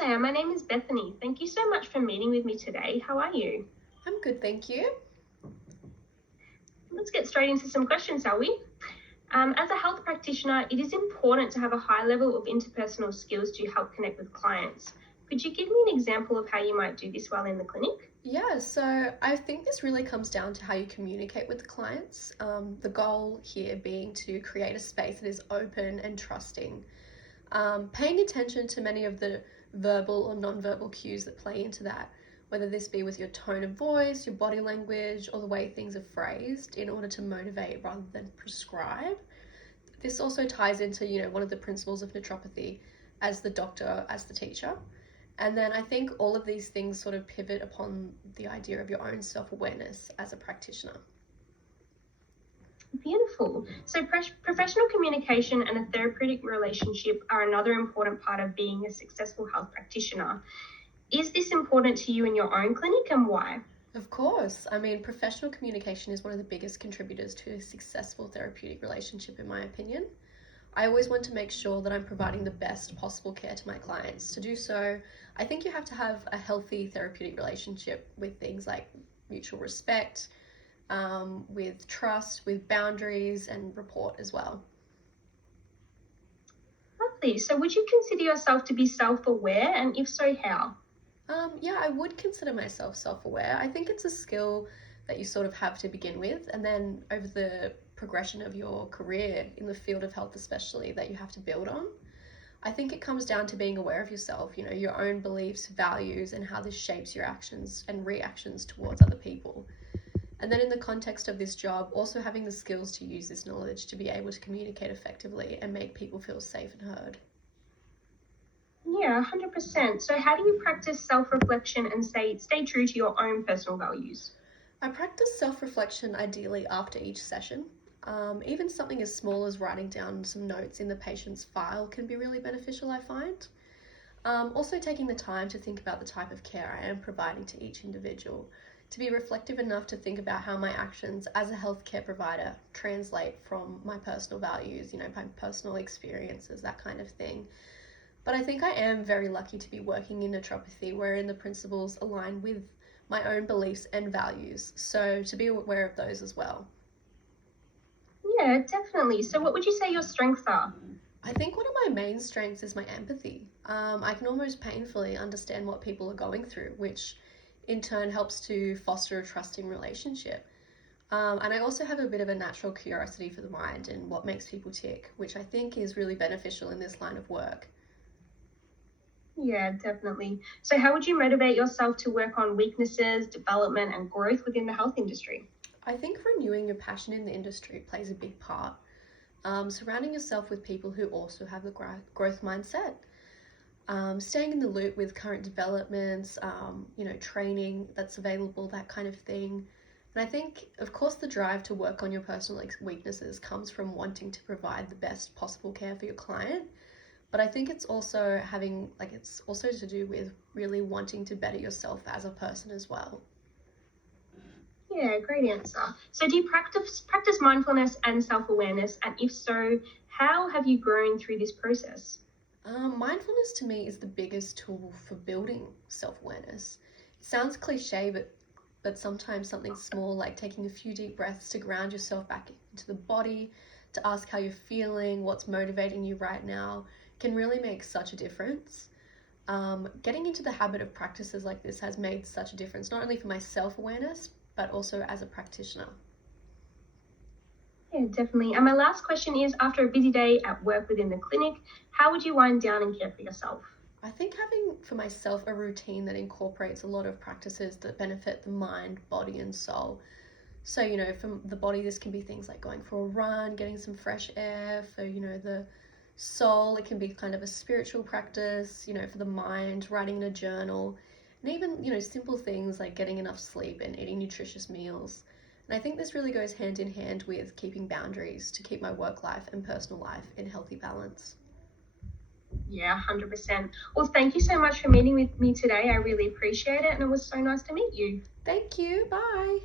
Sam. My name is Bethany. Thank you so much for meeting with me today. How are you? I'm good, thank you. Let's get straight into some questions, shall we? As a health practitioner, it is important to have a high level of interpersonal skills to help connect with clients. Could you give me an example of how you might do this while in the clinic? Yeah, so I think this really comes down to how you communicate with the clients. The goal here being to create a space that is open and trusting. Paying attention to many of the verbal or non-verbal cues that play into that, whether this be with your tone of voice, your body language, or the way things are phrased in order to motivate rather than prescribe. This also ties into, one of the principles of naturopathy as the doctor, as the teacher. And then I think all of these things sort of pivot upon the idea of your own self-awareness as a practitioner. Beautiful. So, professional communication and a therapeutic relationship are another important part of being a successful health practitioner. Is this important to you in your own clinic, and why? Of course, professional communication is one of the biggest contributors to a successful therapeutic relationship, in my opinion. I always want to make sure that I'm providing the best possible care to my clients. To do so, I think you have to have a healthy therapeutic relationship with things like mutual respect, with trust, with boundaries, and rapport as well. Lovely. So, would you consider yourself to be self-aware, and if so, how? Yeah, I would consider myself self-aware. I think it's a skill that you sort of have to begin with, and then over the progression of your career in the field of health especially, that you have to build on. I think it comes down to being aware of yourself, your own beliefs, values, and how this shapes your actions and reactions towards other people. And then in the context of this job, also having the skills to use this knowledge to be able to communicate effectively and make people feel safe and heard. Yeah, 100%. So, how do you practice self-reflection and stay true to your own personal values? I practice self-reflection ideally after each session. Even something as small as writing down some notes in the patient's file can be really beneficial, I find. Also taking the time to think about the type of care I am providing to each individual, to be reflective enough to think about how my actions as a healthcare provider translate from my personal values, my personal experiences, that kind of thing. But I think I am very lucky to be working in naturopathy, wherein the principles align with my own beliefs and values. So to be aware of those as well. Yeah, definitely. So, what would you say your strengths are? I think one of my main strengths is my empathy. I can almost painfully understand what people are going through, which in turn helps to foster a trusting relationship. And I also have a bit of a natural curiosity for the mind and what makes people tick, which I think is really beneficial in this line of work. Yeah, definitely. So, how would you motivate yourself to work on weaknesses, development, and growth within the health industry? I think renewing your passion in the industry plays a big part. Surrounding yourself with people who also have the growth mindset, staying in the loop with current developments, training that's available, that kind of thing. And I think, of course, the drive to work on your personal weaknesses comes from wanting to provide the best possible care for your client. But I think it's also to do with really wanting to better yourself as a person as well. Yeah, great answer. So, do you practice mindfulness and self-awareness? And if so, how have you grown through this process? Mindfulness to me is the biggest tool for building self-awareness. It sounds cliche, but sometimes something small like taking a few deep breaths to ground yourself back into the body, to ask how you're feeling, what's motivating you right now, can really make such a difference. Getting into the habit of practices like this has made such a difference, not only for my self-awareness, but also as a practitioner. Yeah, definitely. And my last question is, after a busy day at work within the clinic, how would you wind down and care for yourself? I think having for myself a routine that incorporates a lot of practices that benefit the mind, body, and soul. So, from the body, this can be things like going for a run, getting some fresh air. For, the soul, it can be kind of a spiritual practice, for the mind, writing in a journal, and even, simple things like getting enough sleep and eating nutritious meals. And I think this really goes hand in hand with keeping boundaries to keep my work life and personal life in healthy balance. Yeah, 100%. Well, thank you so much for meeting with me today. I really appreciate it. And it was so nice to meet you. Thank you. Bye.